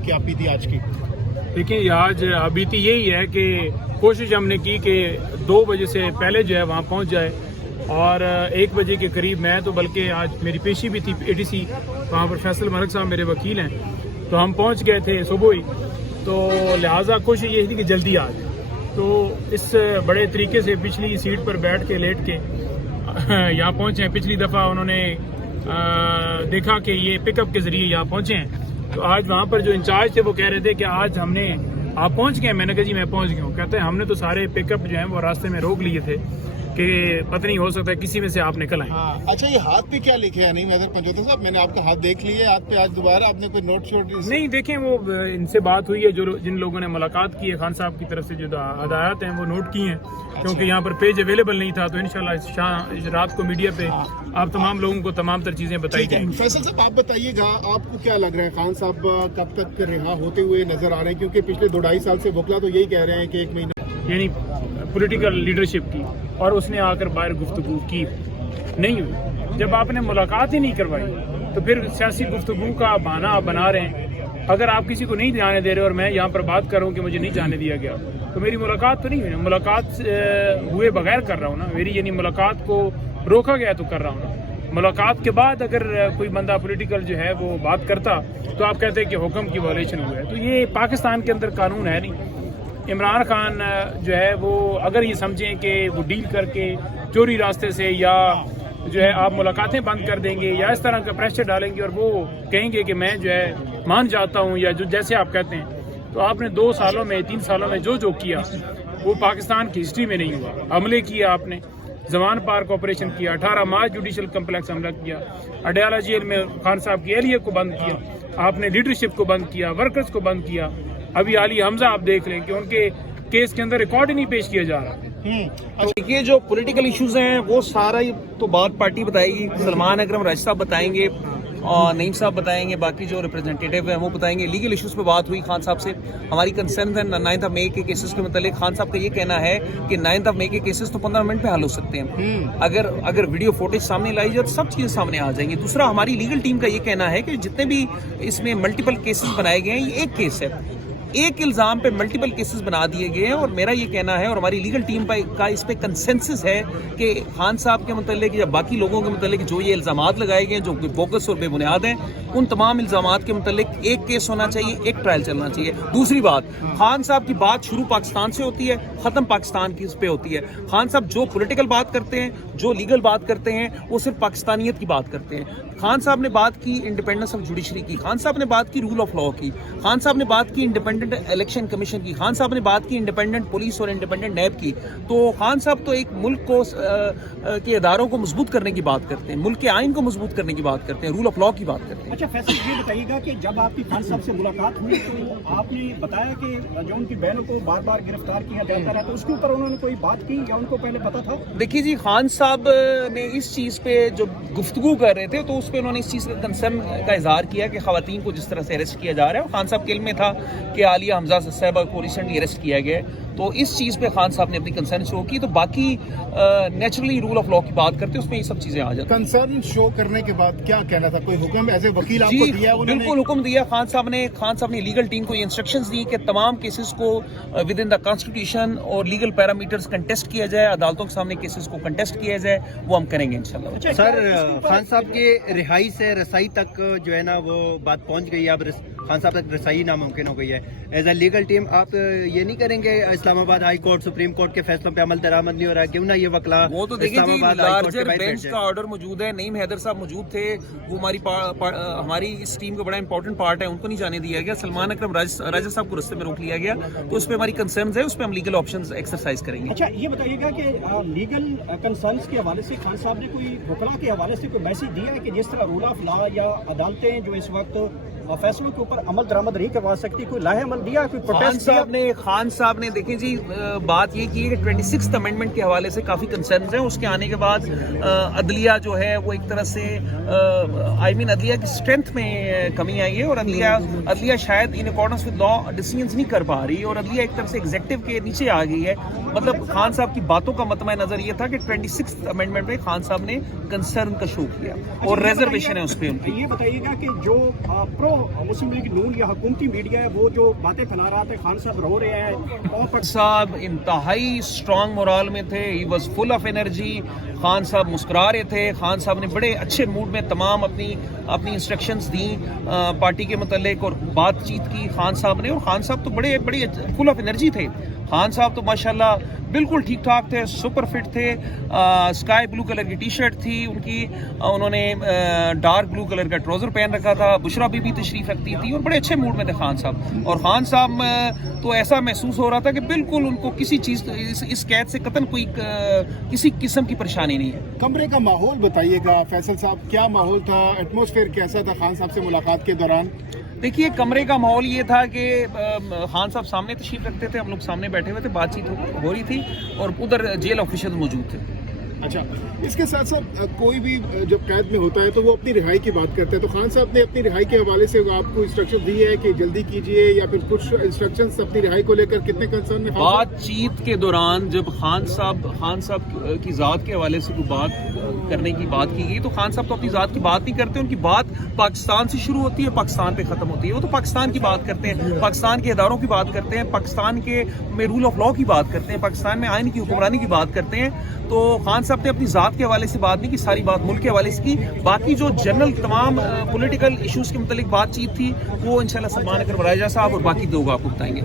क्या बीती आज की? देखिए आज बीती यही है कि कोशिश हमने की कि 2 बजे से पहले जो है वहाँ पहुँच जाए और 1 बजे के करीब मैं तो बल्कि आज मेरी पेशी भी थी ATC, वहाँ पर फैसल मलिक साहब मेरे वकील हैं, तो हम पहुँच गए थे सुबह ही, तो लिहाजा कोशिश यही थी कि जल्दी आ जाए। तो इस बड़े तरीके से पिछली सीट पर बैठ के लेट के यहाँ पहुँचे हैं। पिछली दफ़ा उन्होंने देखा कि ये पिकअप के ज़रिए यहाँ पहुँचे हैं, तो आज वहाँ पर जो इंचार्ज थे वो कह रहे थे कि आज हमने आप पहुँच गए। मैंने कहा जी मैं पहुँच गया हूँ। कहते हैं हमने तो सारे पिकअप जो हैं वो रास्ते में रोक लिए थे कि पता नहीं हो सकता है किसी में से आप निकल आए। अच्छा, ये हाथ पे क्या लिखे हैं? नहीं मैदर पंचोता साहब, मैंने आपका हाथ देख लिया हाथ पे, आज दोबारा आपने कोई नोट शोट? नहीं देखें, वो इनसे बात हुई है, जो जिन लोगों ने मुलाकात की है खान साहब की तरफ से जो हदायत हैं वो नोट की हैं, क्योंकि यहाँ पर पेज अवेलेबल नहीं था। तो इंशाल्लाह इस रात को मीडिया पे आप तमाम लोगों को तमाम तर चीजें बताई जाएंगी। फैसल साहब आप बताइएगा, आपको क्या लग रहा है खान साहब कब तक रिहा होते हुए नजर आ रहे हैं? क्योंकि पिछले 2-2.5 साल से वकला तो यही कह रहे हैं कि 1 महीना यानी पॉलिटिकल लीडरशिप की, और उसने आकर बाहर गुफ्तगू की नहीं हुई। जब आपने मुलाकात ही नहीं करवाई तो फिर सियासी गुफ्तगू का बहाना आप बना रहे हैं। अगर आप किसी को नहीं जाने दे रहे और मैं यहाँ पर बात कर रहा हूँ कि मुझे नहीं जाने दिया गया, तो मेरी मुलाकात तो नहीं हुई ना, मुलाकात हुए बगैर कर रहा हूँ ना, मेरी यानी मुलाकात को रोका गया तो कर रहा हूँ ना। मुलाकात के बाद अगर कोई बंदा पॉलिटिकल जो है वो बात करता तो आप कहते हैं कि हुक्म की वायलेशन हुआ है। तो ये पाकिस्तान के अंदर कानून है नहीं। इमरान खान जो है वो अगर ये समझें कि वो डील करके चोरी रास्ते से या जो है आप मुलाकातें बंद कर देंगे या इस तरह का प्रेशर डालेंगे और वो कहेंगे कि मैं जो है मान जाता हूँ या जो जैसे आप कहते हैं, तो आपने 2 सालों में 3 सालों में जो किया वो पाकिस्तान की हिस्ट्री में नहीं हुआ। हमले किए आपने, जमान पार्क ऑपरेशन किया, 18 मार्च जुडिशल कम्प्लेक्स हमला किया, अडयाला जेल में खान साहब की एहलियत को बंद किया, आपने लीडरशिप को बंद किया, वर्कर्स को बंद किया। अभी अली हमजा आप देख रहे हैं कि उनके केस के अंदर रिकॉर्ड ही नहीं पेश किया जा रहा। देखिए जो पॉलिटिकल इश्यूज हैं वो सारा ही तो बात पार्टी बताएगी, सलमान अकरम राज साहब बताएंगे और नईम साहब बताएंगे, बाकी जो रिप्रेजेंटेटिव हैं वो बताएंगे। लीगल इश्यूज पे बात हुई खान साहब से, हमारी कंसर्न है 9 मई के केसेस के मतलब। खान साहब का ये कहना है कि 9 मई के केसेस तो 15 मिनट में हल हो सकते हैं, अगर वीडियो फुटेज सामने लाई जाए तो सब चीजें सामने आ जाएंगी। दूसरा, हमारी लीगल टीम का ये कहना है कि जितने भी इसमें मल्टीपल केसेस बनाए गए हैं, ये एक केस है, एक इल्जाम पे मल्टीपल केसेस बना दिए गए हैं। और मेरा ये कहना है और हमारी लीगल टीम का इस पे कंसेंसस है कि खान साहब के मतलब या बाकी लोगों के मतलब जो ये इल्जामात लगाए गए हैं जो बोगस और बेबुनियाद हैं, उन तमाम इल्जामात के मतलब एक केस होना चाहिए, एक ट्रायल चलना चाहिए। दूसरी बात, खान साहब की बात शुरू पाकिस्तान से होती है, खत्म पाकिस्तान की इस पे होती है। खान साहब जो पॉलिटिकल बात करते हैं, जो लीगल बात करते हैं, वो सिर्फ पाकिस्तानियत की बात करते हैं। खान साहब ने बात की इंडिपेंडेंस ऑफ जुडिशरी की, खान साहब ने बात की रूल ऑफ लॉ की, खान साहब ने बात की इंडिपेंडेंट इलेक्शन कमीशन की, खान साहब ने बात की इंडिपेंडेंट पुलिस और इंडिपेंडेंट नैब की। तो खान साहब तो एक मुल्क को के इदारों को मजबूत करने की बात करते हैं, मुल्क के आइन को मजबूत करने की बात करते हैं, रूल ऑफ लॉ की बात करते हैं। अच्छा फैसल, ये बताइएगा कि जब आपकी खान साहब से मुलाकात हुई तो आपने बताया कि जो उनकी बहनों को बार बार गिरफ्तार किया जाता रहा, तो उसके ऊपर उन्होंने कोई बात की या उनको पहले पता था? देखिए जी, खान साहब ने इस चीज पे जो गुफ्तगू कर रहे थे तो उस पर उन्होंने इस चीज का कंसर्न का इजहार किया कि खवातीन को जिस तरह से अरेस्ट किया जा रहा है, और खान साहब के इल्म में था कि आलिया हमजा साहबा को रिसेंटली अरेस्ट किया गया है, तो इस चीज पे खान साहब ने अपनी कंसर्न शो की। तो बाकी नेचुरली रूल ऑफ लॉ की बात करते हैं, उसमें ये सब चीजें आ जाती हैं। कंसर्न शो करने के बाद क्या कहना था? कोई हुक्म एज ए वकील आपको दिया? बिल्कुल हुक्म दिया खान साहब ने लीगल टीम को ये इंस्ट्रक्शंस दी कि तमाम केसेस को विद इन द कॉन्स्टिट्यूशन और लीगल पैरामीटर्स कंटेस्ट किया जाए, अदालतों के सामने केसेस को कंटेस्ट किया जाए, वो हम करेंगे इंशाल्लाह। सर, खान साहब के रिहाई से रसाई तक जो है ना वो बात पहुंच गई है, अब खान साहब तक रसाई नामुमकिन हो गई है। एज ए लीगल टीम आप ये नहीं करेंगे Islamabad high court supreme court के फैसलों पे अमल दरामद नहीं हो रहा, क्यों ना ये वकला? वो तो देखिए जी, लार्जर बेंच का ऑर्डर मौजूद है, नईम हैदर साहब मौजूद थे, वो हमारी इस टीम का बड़ा इंपॉर्टेंट पार्ट है, उनको नहीं जाने दिया गया। सलमान अकरम राजा साहब को रस्ते में रोक लिया गया, तो उस पर हमारी कंसर्न्स है, उस पर हम लीगल ऑप्शंस एक्सरसाइज करेंगे। अच्छा ये बताइएगा कि लीगल कंसर्न्स के हवाले से खान साहब ने कोई वकला के हवाले से कोई मैसेज दिया है कि जिस तरह रूल ऑफ लॉ या अदालतें जो इस वक्त फैसलों के ऊपर अमल दरामद नहीं करवा सकती, कोई लाहे अमल दिया, कोई प्रोटेस्ट? खान साहब ने देखिए जी, बात ये की है कि 26th अमेंडमेंट के हवाले से काफी कंसर्न्स हैं। उसके आने के बाद अदलिया जो है वो एक तरह से अदलिया की स्ट्रेंथ में कमी आई है, और अदलिया शायद in accordance with law decisions नहीं कर पा रही, और अदलिया एक तरह से एग्जीक्यूटिव के नीचे आ गई है। मतलब खान साहब की बातों का मतमा नजर ये था कि 26th अमेंडमेंट पे खान साहब ने कंसर्न का शो किया और रिजर्वेशन है उस पर उनकी। ये बताइएगा कि जो प्रो मुस्लिम लीग नून या हुकूमती मीडिया है वो जो बातें फैला रहा था, खान साहब रो रहे हैं और साहब इंतहाई स्ट्रॉन्ग मोरल में थे, he was full of energy. Khan साहब मुस्कुरा रहे थे, खान साहब ने बड़े अच्छे मूड में तमाम अपनी इंस्ट्रक्शंस दी पार्टी के मुतल्लिक और बातचीत की खान साहब ने। और खान साहब तो बड़े फुल ऑफ एनर्जी थे। खान साहब तो माशाल्लाह बिल्कुल ठीक ठाक थे, सुपर फिट थे। स्काई ब्लू कलर की टी शर्ट थी उनकी, उन्होंने डार्क ब्लू कलर का ट्राउज़र पहन रखा था। बुशरा बीबी तशरीफ रखती थी और बड़े अच्छे मूड में थे खान साहब। और खान साहब तो ऐसा महसूस हो रहा था कि बिल्कुल उनको किसी चीज़ इस कैद से कतन कोई किसी किस्म की परेशानी नहीं है। कमरे का माहौल बताइएगा फैसल साहब, क्या माहौल था, एटमॉस्फेयर कैसा था खान साहब से मुलाकात के दौरान? देखिए कमरे का माहौल ये था कि खान साहब सामने तशरीफ रखते थे, हम लोग सामने बैठे हुए थे, बातचीत हो रही थी और उधर जेल ऑफिशियल मौजूद थे। अच्छा, इसके साथ साथ कोई भी जब कैद में होता है तो वो अपनी रिहाई की बात करते हैं, तो खान साहब ने अपनी रिहाई के हवाले से आपको इंस्ट्रक्शन दी है कि जल्दी कीजिए या फिर कुछ इंस्ट्रक्शंस अपनी रिहाई को लेकर कितने कंसर्न है? बातचीत के दौरान जब खान साहब की ज़ात के हवाले से कोई बात करने की बात की गई तो खान साहब तो अपनी ज़ात की बात नहीं करते, उनकी बात पाकिस्तान से शुरू होती है, पाकिस्तान पे ख़त्म होती है। वो तो पाकिस्तान की बात करते हैं, पाकिस्तान के इदारों की बात करते हैं, पाकिस्तान के में रूल ऑफ लॉ की बात करते हैं, पाकिस्तान में आइन की हुक्मरानी की बात करते हैं। तो खान साहब ने अपनी ज़ात के हवाले से बात नहीं की, सारी बात मुल्क के हवाले से की। बाकी जो जनरल तमाम पॉलिटिकल इशूज़ के मुतालिक बातचीत थी वो इंशाल्लाह सलमान अकरम राजा साहब और बाकी लोग आपको बताएंगे।